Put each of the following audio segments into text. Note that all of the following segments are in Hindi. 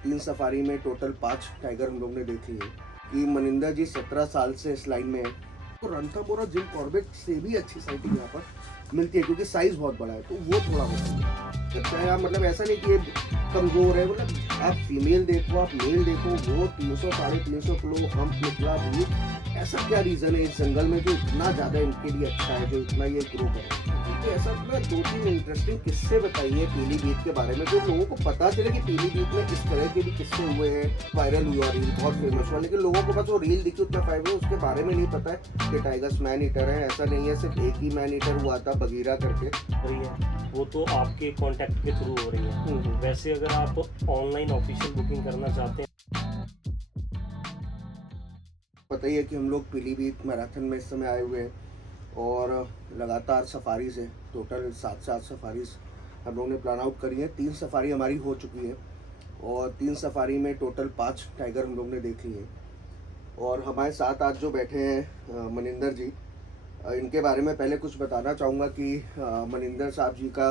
3 सफारी में टोटल 5 टाइगर हम लोग ने देख लिए कि मनिंदर जी 17 साल से इस लाइन में है। तो रणथंभौर जिम कॉर्बेट से भी अच्छी साइटिंग यहाँ पर मिलती है क्योंकि साइज़ बहुत बड़ा है, तो वो थोड़ा बताइए। चाहे आप मतलब ऐसा नहीं कि ये कमज़ोर है, मतलब आप फीमेल देखो, आप मेल देखो, वो 300 साढ़े 300 किलो हम्प निकला भी। ऐसा क्या रीज़न है इस जंगल में जो इतना ज़्यादा इनके लिए अच्छा है, जो इतना ये ग्रो करे? तो ऐसा ना 2-3 इंटरेस्टिंग किस्से बताइए पीलीभीत के बारे में, जो लोगों को पता चले कि पीलीभीत में इस तरह के भी किस्से हुए हैं। वायरल हुआ रील, बहुत फेमस हुआ, लेकिन लोगों को बस वो रील दिखी, उतना फायदा उसके बारे में नहीं पता है कि टाइगर्स मैन ईटर है। ऐसा नहीं है, सिर्फ एक ही मैन ईटर हुआ था बगीरा करके। रही है वो तो आपके कांटेक्ट के थ्रू हो रही है। वैसे अगर आप ऑनलाइन ऑफिशियल बुकिंग करना चाहते हैं, पता ही है कि हम लोग पीलीभीत मैराथन में इस समय आए हुए हैं और लगातार सफारीज़ है। टोटल 7 सफारीज़ हम लोग ने प्लान आउट करी है। 3 सफारी हमारी हो चुकी है और 3 सफारी में टोटल 5 टाइगर हम लोग ने देख लिए। और हमारे साथ आज जो बैठे हैं मनिंदर जी, इनके बारे में पहले कुछ बताना चाहूँगा कि मनिंदर साहब जी का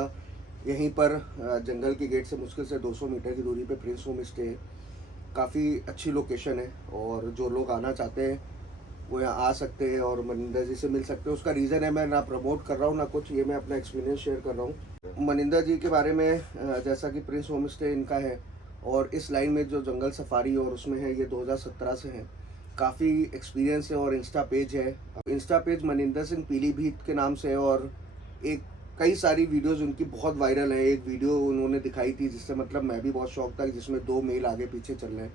यहीं पर जंगल के गेट से मुश्किल से 200 मीटर की दूरी पे प्रिंस होम स्टे है। काफ़ी अच्छी लोकेशन है और जो लोग आना चाहते हैं वो यहाँ आ सकते हैं और मनिंदर जी से मिल सकते हैं। उसका रीज़न है, मैं ना प्रमोट कर रहा हूँ ना कुछ, ये मैं अपना एक्सपीरियंस शेयर कर रहा हूँ। मनिंदर जी के बारे में जैसा कि प्रिंस होम स्टे इनका है और इस लाइन में जो जंगल सफारी और उसमें है, ये 2017 से है। काफ़ी एक्सपीरियंस है और इंस्टा पेज है। इंस्टा पेज मनिंदर सिंह पीलीभीत के नाम से है और एक कई सारी वीडियोस उनकी बहुत वायरल है। एक वीडियो उन्होंने दिखाई थी जिससे मतलब मैं भी बहुत शौक था, जिसमें 2 मेल आगे पीछे चल रहे हैं।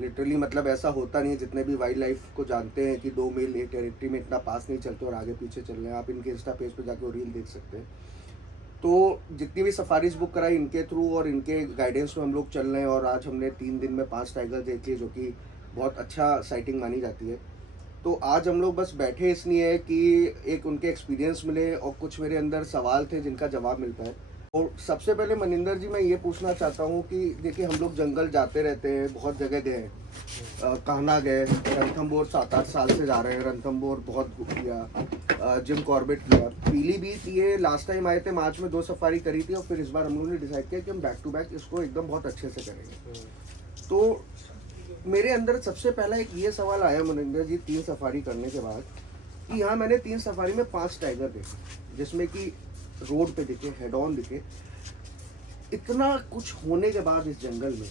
लिटरली मतलब ऐसा होता नहीं है, जितने भी वाइल्ड लाइफ को जानते हैं कि 2 मेल एक टेरिटरी में इतना पास नहीं चलते और आगे पीछे चल रहे हैं। आप इनके इंस्टा पेज पे जाके वो रील देख सकते हैं। तो जितनी भी सफारीज बुक कराई इनके थ्रू और इनके गाइडेंस में हम लोग चल रहे हैं और आज हमने 3 दिन में 5 टाइगर देख लिए, जो कि बहुत अच्छा साइटिंग मानी जाती है। तो आज हम लोग बस बैठे इसलिए कि एक उनके एक्सपीरियंस मिले और कुछ मेरे अंदर सवाल थे जिनका जवाब मिल पाए। और सबसे पहले मनिंदर जी, मैं ये पूछना चाहता हूँ कि देखिए हम लोग जंगल जाते रहते हैं, बहुत जगह गए हैं। कान्हा गए, रणथंभौर 7-8 साल से जा रहे हैं, रणथंभौर बहुत किया, जिम कॉर्बेट किया। पीलीभीत ये लास्ट टाइम आए थे मार्च में, 2 सफारी करी थी और फिर इस बार हम लोगों ने डिसाइड किया कि हम बैक टू बैक इसको एकदम बहुत अच्छे से करेंगे। तो मेरे अंदर सबसे पहला एक ये सवाल आया मनिंदर जी 3 सफारी करने के बाद कि यहाँ मैंने 3 सफारी में 5 टाइगर देखे, जिसमें कि रोड पे दिखे, हेड ऑन दिखे। इतना कुछ होने के बाद इस जंगल में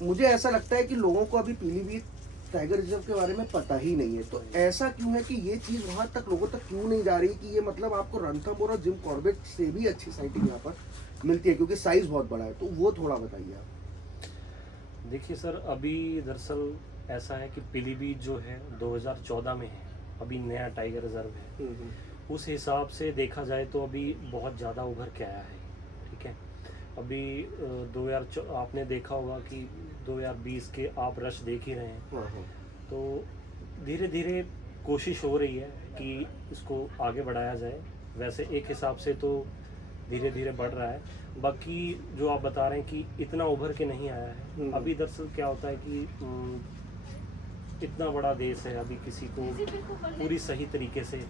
मुझे ऐसा लगता है कि लोगों को अभी पीलीभीत टाइगर रिजर्व के बारे में पता ही नहीं है। तो ऐसा क्यों है कि ये चीज़ वहाँ तक लोगों तक क्यों नहीं जा रही कि ये मतलब आपको रणथंभौर और जिम कॉर्बेट से भी अच्छी साइटिंग यहाँ पर मिलती है क्योंकि साइज़ बहुत बड़ा है? तो वो थोड़ा बताइए आप। देखिए सर, अभी दरअसल ऐसा है कि पीलीभीत जो है 2014 में है, अभी नया टाइगर रिजर्व है। उस हिसाब से देखा जाए तो अभी बहुत ज़्यादा उभर के आया है। ठीक है, अभी 2000 आपने देखा होगा कि 2020 के आप रश देख ही रहे हैं। तो धीरे धीरे कोशिश हो रही है कि इसको आगे बढ़ाया जाए। वैसे एक हिसाब से तो धीरे धीरे बढ़ रहा है। बाकी जो आप बता रहे हैं कि इतना उभर के नहीं आया है, अभी दरअसल क्या होता है कि इतना बड़ा देश है, अभी किसी को पूरी सही तरीके से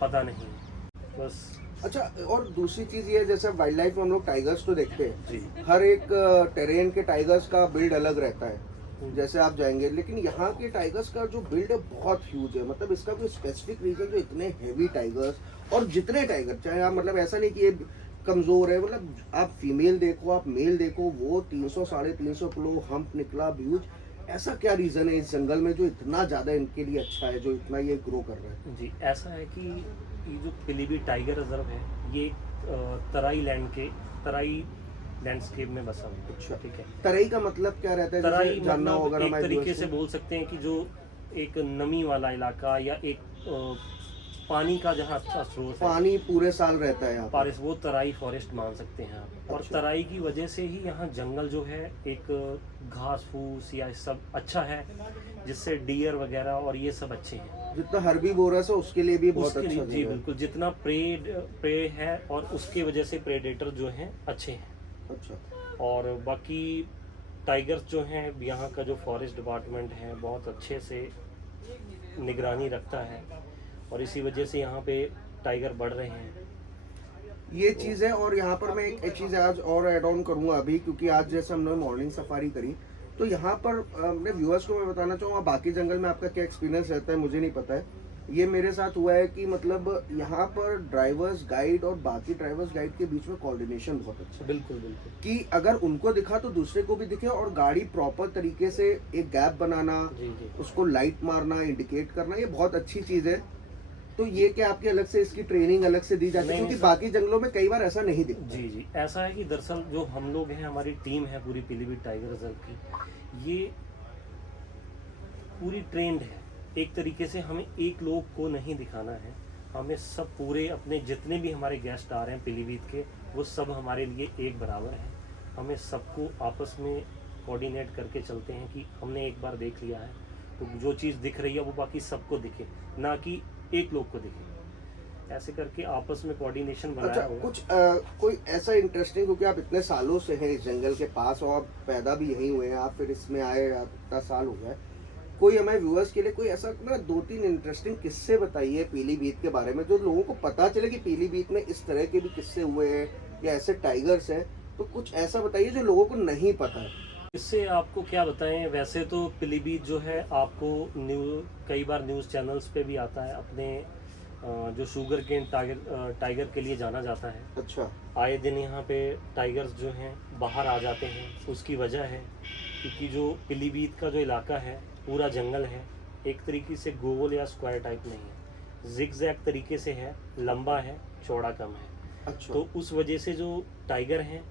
पता नहीं बस। अच्छा, और दूसरी चीज़ ये है, जैसे वाइल्ड लाइफ में हम लोग टाइगर्स तो देखते हैं जी, हर एक टेरेन के टाइगर्स का बिल्ड अलग रहता है, जैसे आप जाएंगे, लेकिन यहाँ के टाइगर्स का जो बिल्ड है बहुत ह्यूज है। मतलब इसका कोई स्पेसिफिक रीजन जो इतने हैवी टाइगर्स और जितने टाइगर, चाहे आप मतलब ऐसा नहीं कि ये कमज़ोर है, मतलब आप फीमेल देखो, आप मेल देखो, वो 300 साढ़े 300 किलो हम्प निकला ह्यूज। ऐसा क्या रीज़न है इस जंगल में जो इतना ज़्यादा इनके लिए अच्छा है, जो इतना ये ग्रो कर रहा है? जी, ऐसा है कि ये जो पीलीभीत टाइगर रिजर्व है, ये तराई तराई लैंडस्केप में बसा हुआ है। अच्छा, ठीक है। तराई का मतलब क्या रहता है? तराई जैसे जानना मतलब होगा एक हमारे तरीके व्यूअर्स से को। बोल सकते हैं कि जो एक नमी वाला इलाका या एक पानी का जहाँ अच्छा स्रोत है, पानी पूरे साल रहता है यहाँ पर। फॉरेस्ट, वो तराई फॉरेस्ट मान सकते हैं आप। और अच्छा। तराई की वजह से ही यहाँ जंगल जो है एक घास फूस या सब अच्छा है, जिससे डियर वगैरह और ये सब अच्छे हैं। जितना हर्बीवोरस है उसके लिए भी बहुत उसके अच्छा लिए जी जगह है। बिल्कुल, जितना प्रे है और उसके वजह से प्रेडेटर जो हैं अच्छे हैं। अच्छा। और बाकी टाइगर्स जो हैं, यहाँ का जो फॉरेस्ट डिपार्टमेंट है बहुत अच्छे से निगरानी रखता है और इसी वजह से यहाँ पे टाइगर बढ़ रहे हैं। ये चीज़ है। और यहाँ पर मैं एक चीज़ आज और ऐड ऑन करूँगा अभी, क्योंकि आज जैसे हमने मॉर्निंग सफारी करी, तो यहाँ पर अपने व्यूअर्स को मैं बताना चाहूँगा, बाकी जंगल में आपका क्या एक्सपीरियंस रहता है मुझे नहीं पता है। ये मेरे साथ हुआ है कि मतलब यहाँ पर ड्राइवर्स गाइड और बाकी ड्राइवर्स गाइड के बीच में कोऑर्डिनेशन बहुत अच्छा है, बिल्कुल बिल्कुल। कि अगर उनको दिखा तो दूसरे को भी दिखे, और गाड़ी प्रॉपर तरीके से एक गैप बनाना, जी जी उसको लाइट मारना, इंडिकेट करना, ये बहुत अच्छी चीज़ है। तो ये क्या आपकी अलग से इसकी ट्रेनिंग अलग से दी जाती है, नहीं, क्योंकि सर। बाकी जंगलों में कई बार ऐसा नहीं दिखता। जी जी, ऐसा है कि दरअसल जो हम लोग हैं, हमारी टीम है पूरी पीलीभीत टाइगर रिजर्व की, ये पूरी ट्रेंड है। एक तरीके से हमें एक लोग को नहीं दिखाना है, हमें सब पूरे अपने जितने भी हमारे गेस्ट आ रहे हैं पीलीभीत के, वो सब हमारे लिए एक बराबर हैं। हमें सबको आपस में कोऑर्डिनेट करके चलते हैं कि हमने एक बार देख लिया है तो जो चीज़ दिख रही है वो बाकी सबको दिखे, ना कि एक लोग को दिखे। ऐसे करके आपस में कोऑर्डिनेशन अच्छा, बनाया हुआ। कुछ कोई ऐसा इंटरेस्टिंग, क्योंकि आप इतने सालों से हैं इस जंगल के पास और आप पैदा भी यहीं हुए हैं, आप फिर इसमें आए, आप इतना साल हो गया है, कोई हमारे व्यूअर्स के लिए कोई ऐसा ना 2-3 इंटरेस्टिंग किस्से बताइए पीलीभीत के बारे में, जो लोगों को पता चले कि पीलीभीत में इस तरह के भी किस्से हुए हैं या ऐसे टाइगर्स हैं। तो कुछ ऐसा बताइए जो लोगों को नहीं पता है। इससे आपको क्या बताएं, वैसे तो पीलीभीत जो है आपको कई बार न्यूज़ चैनल्स पे भी आता है, अपने जो शुगर केन टाइगर के लिए जाना जाता है। अच्छा। आए दिन यहाँ पे टाइगर्स जो हैं बाहर आ जाते हैं। उसकी वजह है क्योंकि जो पीलीभीत का जो इलाका है पूरा जंगल है, एक तरीके से गोल या स्क्वायर टाइप नहीं है, जिग-जैग तरीके से है, लंबा है, चौड़ा कम है। अच्छा। तो उस वजह से जो टाइगर हैं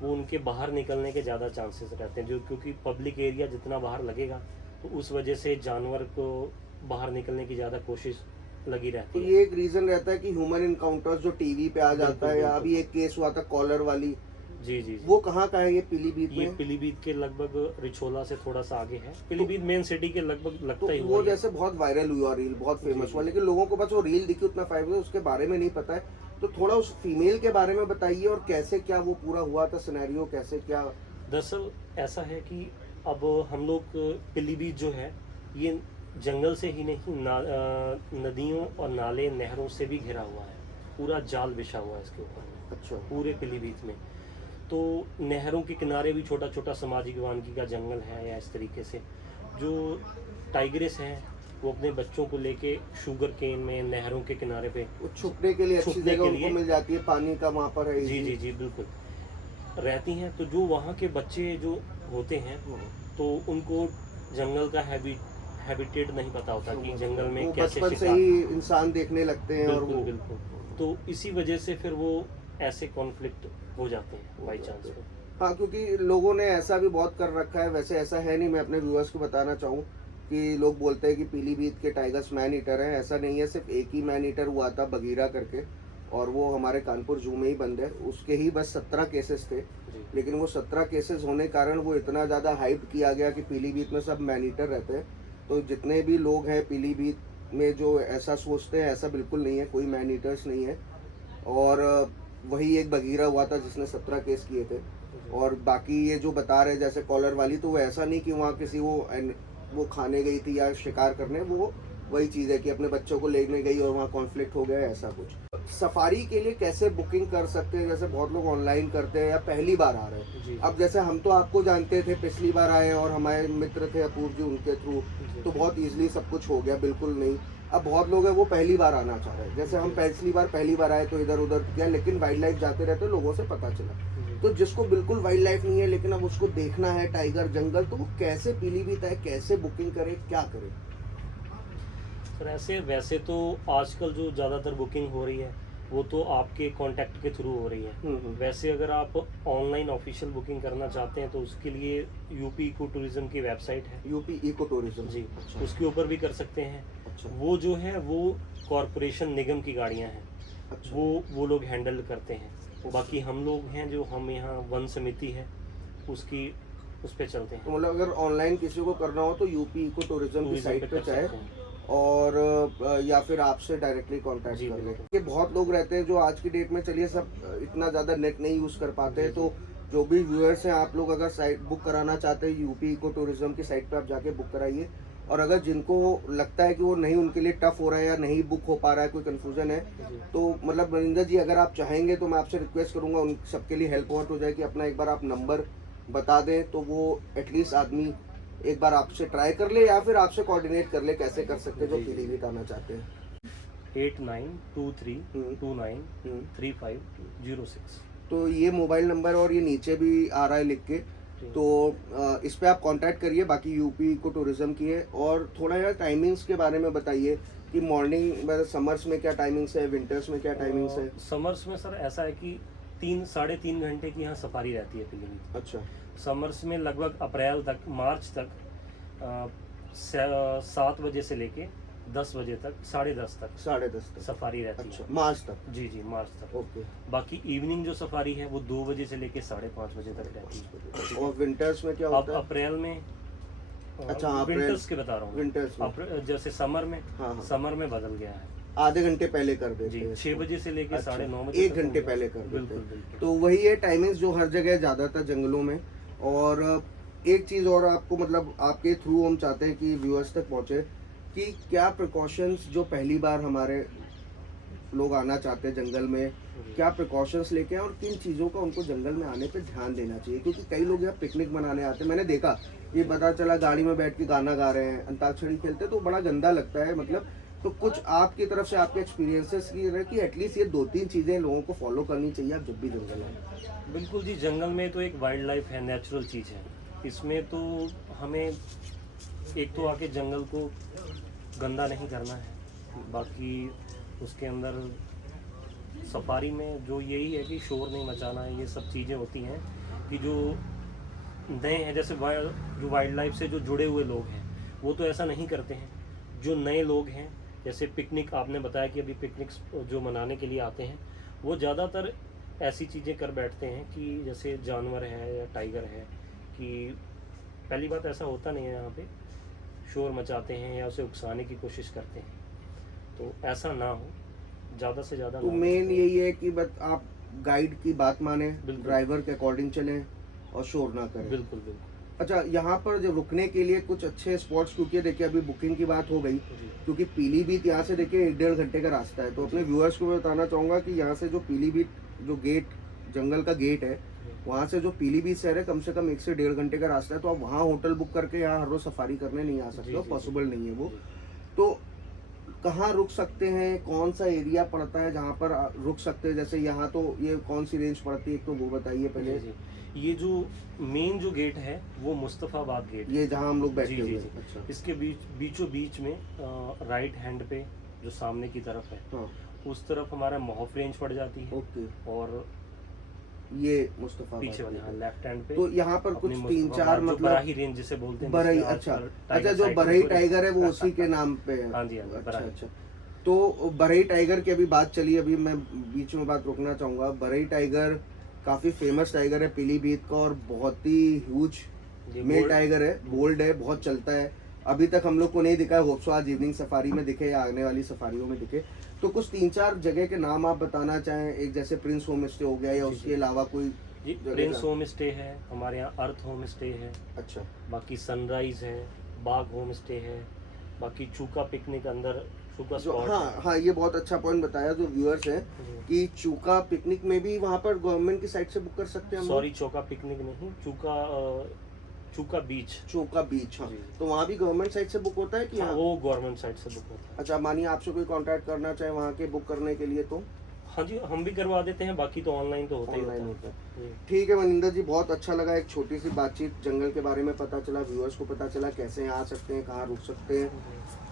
वो उनके बाहर निकलने के ज़्यादा चांसेस रहते हैं, जो क्योंकि पब्लिक एरिया जितना बाहर लगेगा तो उस वजह से जानवर को बाहर निकलने की ज़्यादा कोशिश लगी तो रहती है। ये एक रीजन रहता है कि ह्यूमन इनकाउंटर्स जो टीवी पे आ जाता है, या बिल्कुल। अभी एक केस हुआ था कॉलर वाली, जी जी जी। वो कहाँ का है ये पीलीभीत ये में? पीलीभीत के लगभग रिछोला से थोड़ा सा आगे है, पीलीभीत मेन सिटी के लगभग तो लगता ही वो हुआ ये। जैसे बहुत वायरल हुआ रील, बहुत फेमस जी, हुआ, जी। लेकिन लोगों को बस वो रील दिखी, उतना फायदा उसके बारे में नहीं पता है। तो थोड़ा उस फीमेल के बारे में बताइए, और कैसे क्या वो पूरा हुआ था सिनेरियो, कैसे क्या? दरअसल ऐसा है कि अब हम लोग पीलीभीत जो है ये जंगल से ही नहीं नदियों और नाले नहरों से भी घिरा हुआ है, पूरा जाल बिछा हुआ है इसके ऊपर में, अच्छा। पूरे पीलीभीत में। तो नहरों के किनारे भी छोटा छोटा सामाजिक वानिकी का जंगल है, या इस तरीके से जो टाइग्रेस हैं वो अपने बच्चों को लेके शुगर केन में नहरों के किनारे पे वो छुपने के लिए अच्छी छुपने जगह के उनको लिए। मिल जाती है, पानी का वहाँ पर है। जी जी जी बिल्कुल रहती हैं। तो जो वहाँ के बच्चे जो होते हैं तो उनको जंगल का हैबिटेट नहीं पता होता कि जंगल में वो कैसे बचपन से शिकार। ही इंसान देखने लगते हैं, और बिल्कुल वो बिल्कुल। तो इसी वजह से फिर वो ऐसे कॉन्फ्लिक्ट हो जाते हैं बाई चांस में। हाँ, क्योंकि लोगों ने ऐसा भी बहुत कर रखा है, वैसे ऐसा है नहीं। मैं अपने व्यूअर्स को बताना चाहूँ कि लोग बोलते हैं कि पीलीभीत के टाइगर्स मैन ईटर हैं, ऐसा नहीं है। सिर्फ एक ही मैन ईटर हुआ था बगीरा करके, और वो हमारे कानपुर जू में ही बंद है। उसके ही बस 17 केसेस थे, जी लेकिन वो 17 केसेस होने के कारण वो इतना ज़्यादा हाइप किया गया कि पीलीभीत में सब मैन ईटर रहते हैं। तो जितने भी लोग हैं पीलीभीत में जो ऐसा सोचते हैं, ऐसा बिल्कुल नहीं है, कोई मैन ईटर्स नहीं है। और वही एक बगीरा हुआ था जिसने 17 केस किए थे। और बाकी ये जो बता रहे जैसे कॉलर वाली, तो वो ऐसा नहीं कि वहाँ किसी वो खाने गई थी या शिकार करने, वो वही चीज़ है कि अपने बच्चों को लेने गई और वहाँ कॉन्फ्लिक्ट हो गया, ऐसा कुछ। सफारी के लिए कैसे बुकिंग कर सकते हैं? जैसे बहुत लोग ऑनलाइन करते हैं या पहली बार आ रहे हैं। जी अब जैसे हम तो आपको जानते थे, पिछली बार आए, और हमारे मित्र थे अपूर्व जी, उनके थ्रू जी। तो बहुत ईजिली सब कुछ हो गया, बिल्कुल नहीं। अब बहुत लोग हैं वो पहली बार आना चाह रहे हैं, जैसे हम पहली बार आए तो इधर उधर किया, लेकिन वाइल्ड लाइफ जाते रहते लोगों से पता चला। जी। तो जिसको बिल्कुल वाइल्ड लाइफ नहीं है लेकिन अब उसको देखना है टाइगर जंगल, तो वो कैसे पीलीभीत है, कैसे बुकिंग करे, क्या करे? सर ऐसे वैसे तो आजकल जो ज़्यादातर बुकिंग हो रही है वो तो आपके कांटेक्ट के थ्रू हो रही है। वैसे अगर आप ऑनलाइन ऑफिशियल बुकिंग करना चाहते हैं तो उसके लिए यूपी इको टूरिज्म की वेबसाइट है, यूपी इको टूरिज्म। जी अच्छा। उसके ऊपर भी कर सकते हैं। अच्छा। वो जो है वो कॉरपोरेशन निगम की गाड़ियां हैं, अच्छा। वो लोग हैंडल करते हैं। बाकी हम लोग हैं जो हम यहाँ वन समिति है उसकी उस पर चलते हैं। तो मतलब अगर ऑनलाइन किसी को करना हो तो यूपी इको टूरिज्म की टूरिज्म साइट पे पे कर चाहे, सकते हैं। और या फिर आपसे डायरेक्टली कांटेक्ट जी, कर ले। बिल्कुल। ये बहुत लोग रहते हैं जो आज की डेट में, चलिए सब इतना ज़्यादा नेट नहीं यूज़ कर पाते हैं, तो जो भी व्यूअर्स हैं, आप लोग अगर साइट बुक कराना चाहते हैं यूपी इको टूरिज्म की साइट पे आप जाके बुक कराइए। और अगर जिनको लगता है कि वो नहीं, उनके लिए टफ हो रहा है या नहीं बुक हो पा रहा है, कोई कन्फ्यूजन है, तो मतलब मनिंदर जी अगर आप चाहेंगे तो मैं आपसे रिक्वेस्ट करूंगा उन सबके लिए हेल्प हो जाए कि अपना एक बार आप नंबर बता दें, तो वो एटलीस्ट आदमी एक बार आपसे ट्राई कर ले या फिर आपसे कोऑर्डिनेट कर ले कैसे कर सकते हैं जो पीलीभीत आना चाहते हैं। 8923293506। तो ये मोबाइल नंबर और ये नीचे भी आ रहा है लिख के, तो इस पे आप कांटेक्ट करिए। बाकी यूपी इको टूरिज्म की है। और थोड़ा यार टाइमिंग्स के बारे में बताइए कि मॉर्निंग में समर्स में क्या टाइमिंग्स है, विंटर्स में क्या टाइमिंग्स है। समर्स में सर ऐसा है कि 3-3.5 घंटे की यहाँ सफारी रहती है पीलीभीत। अच्छा। समर्स में लगभग अप्रैल तक, मार्च तक 7 बजे से लेके 10 बजे तक, 10:30 तक 10:30 तक सफारी रहती अच्छा, है। मार्च तक। जी जी, मार्च तक। ओके। बाकी इवनिंग जो सफारी है वो 2 बजे से लेके 5:30 बजे तक रहती है। और विंटर्स में क्या अब होता है? अप्रैल में, अच्छा, अप्रैल विंटर्स के बता रहा हूँ। विंटर्स में जैसे समर में, हाँ। समर में बदल गया है। आधे घंटे पहले कर देते जी, हैं 6 बजे से लेके अच्छा, 9:30 बजे 1 तक घंटे होगा। पहले कर देते बिल्कुल हैं। बिल्कुल। तो वही है टाइमिंग्स जो हर जगह ज़्यादातर जंगलों में। और एक चीज़ और आपको मतलब आपके थ्रू हम चाहते हैं कि व्यूअर्स तक पहुँचे कि क्या प्रिकॉशंस जो पहली बार हमारे लोग आना चाहते हैं जंगल में, क्या प्रिकॉशंस लेके आए और किन चीज़ों का उनको जंगल में आने पे ध्यान देना चाहिए। क्योंकि कई लोग यहाँ पिकनिक मनाने आते हैं, मैंने देखा ये पता चला गाड़ी में बैठ के गाना गा रहे हैं, अंताक्षरी खेलते हैं, तो बड़ा गंदा लगता है मतलब। तो कुछ आपकी तरफ से आपके एक्सपीरियंसेस की रहे कि एटलीस्ट ये 2-3 चीज़ें लोगों को फॉलो करनी चाहिए आप जब भी जंगल आए। बिल्कुल जी, जंगल में तो एक वाइल्ड लाइफ है, नेचुरल चीज़ है। इसमें तो हमें एक तो आके जंगल को गंदा नहीं करना है, बाकी उसके अंदर सफारी में जो यही है कि शोर नहीं मचाना है। ये सब चीज़ें होती हैं कि जो नए हैं, जैसे जो वाइल्ड लाइफ से जो जुड़े हुए लोग हैं वो तो ऐसा नहीं करते हैं। जो नए लोग हैं, जैसे पिकनिक आपने बताया कि अभी पिकनिक्स जो मनाने के लिए आते हैं, वो ज़्यादातर ऐसी चीज़ें कर बैठते हैं कि जैसे जानवर है या टाइगर है, कि पहली बात ऐसा होता नहीं है यहाँ पे, शोर मचाते हैं या उसे उकसाने की कोशिश करते हैं। तो ऐसा ना हो, ज़्यादा से ज़्यादा। तो मेन यही है कि बस आप गाइड की बात माने, बिल्कुल। ड्राइवर के अकॉर्डिंग चलें और शोर ना करें। बिल्कुल बिल्कुल। अच्छा, यहाँ पर जब रुकने के लिए कुछ अच्छे स्पॉट्स, क्योंकि देखिए अभी बुकिंग की बात हो गई, क्योंकि पीलीभीत यहाँ से देखिए 1-1.5 घंटे का रास्ता है। तो अपने व्यूअर्स को मैं बताना चाहूँगा कि यहाँ से जो पीलीभीत जो गेट, जंगल का गेट है, वहाँ से जो पीलीभीत शहर है कम से कम 1 से 1.5 घंटे का रास्ता है। तो आप वहाँ होटल बुक करके यहाँ हर रोज सफारी करने नहीं आ सकते, पॉसिबल नहीं है वो। तो कहाँ रुक सकते हैं, कौन सा एरिया पड़ता है जहाँ पर रुक सकते हैं? जैसे यहाँ तो ये कौन सी रेंज पड़ती है, एक तो वो बताइए पहले। जी। ये जो मेन जो गेट है वो मुस्तफ़ाबाद गेट, ये जहाँ हम लोग बैठे जी, हुए जी, हैं। अच्छा। इसके बीचों बीच में राइट हैंड पे जो सामने की तरफ है, हाँ। उस तरफ हमारा मोहफ रेंज पड़ जाती है। ओके। और ये मुस्तफाबाद पीछे वाले, हाँ, लेफ्ट हैंड पे तो यहाँ पर कुछ 3-4 मतलब बराही रेंज जिसे बोलते हैं, बरई। जिसमें अच्छा आजकल अच्छा, टाइगर जो साइड बरई पे टाइगर है वो उसी के नाम पे है। हाँ जी, हाँ जी, अच्छा बरई। अच्छा। तो बरई टाइगर की अभी बात चली, अभी मैं बीच में बात रोकना चाहूँगा। बरई टाइगर काफ़ी फेमस टाइगर है पीलीभीत का और बहुत ही ह्यूज मेल टाइगर है, बोल्ड है, बहुत चलता है। अभी तक हम लोग को नहीं दिखा है, होप सो आज इवनिंग सफारी में दिखे या आने वाली सफारियों में दिखे। तो कुछ 3-4 जगह के नाम आप बताना चाहें, एक जैसे प्रिंस होम स्टे हो गया या उसके अलावा कोई? जी, प्रिंस होम स्टे है हमारे यहाँ, अर्थ होम स्टे है, अच्छा। बाकी सनराइज है, बाग होम स्टे है, बाकी चूका पिकनिक अंदर चूका स्पॉट है। हाँ हाँ, ये बहुत अच्छा पॉइंट बताया जो व्यूअर्स हैं कि चूका पिकनिक में भी वहाँ पर गवर्नमेंट की साइड से बुक कर सकते हैं हम लोग? सॉरी, चौका पिकनिक नहीं, चूका बीच। चूका बीच, हाँ। जी। तो वहाँ भी गवर्नमेंट साइड से बुक होता है कि? हाँ, वो गवर्नमेंट साइड से बुक होता है। अच्छा, मानिए आपसे कोई कांटेक्ट करना चाहे वहाँ के बुक करने के लिए तो? हाँ जी, हम भी करवा देते हैं, बाकी तो ऑनलाइन तो होता ही ऑनलाइन होता होता है। है। ठीक है मनिंदर जी, बहुत अच्छा लगा, एक छोटी सी बातचीत जंगल के बारे में पता चला, व्यूअर्स को पता चला कैसे यहाँ आ सकते हैं, कहाँ रुक सकते हैं।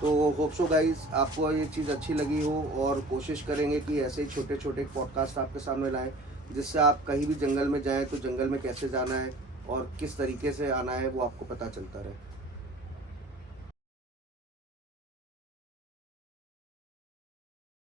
तो होप सो गाइस आपको ये चीज़ अच्छी लगी हो और कोशिश करेंगे कि ऐसे ही छोटे छोटे पॉडकास्ट आपके सामने लाएं, जिससे आप कहीं भी जंगल में जाएं तो जंगल में कैसे जाना है और किस तरीके से आना है वो आपको पता चलता रहे।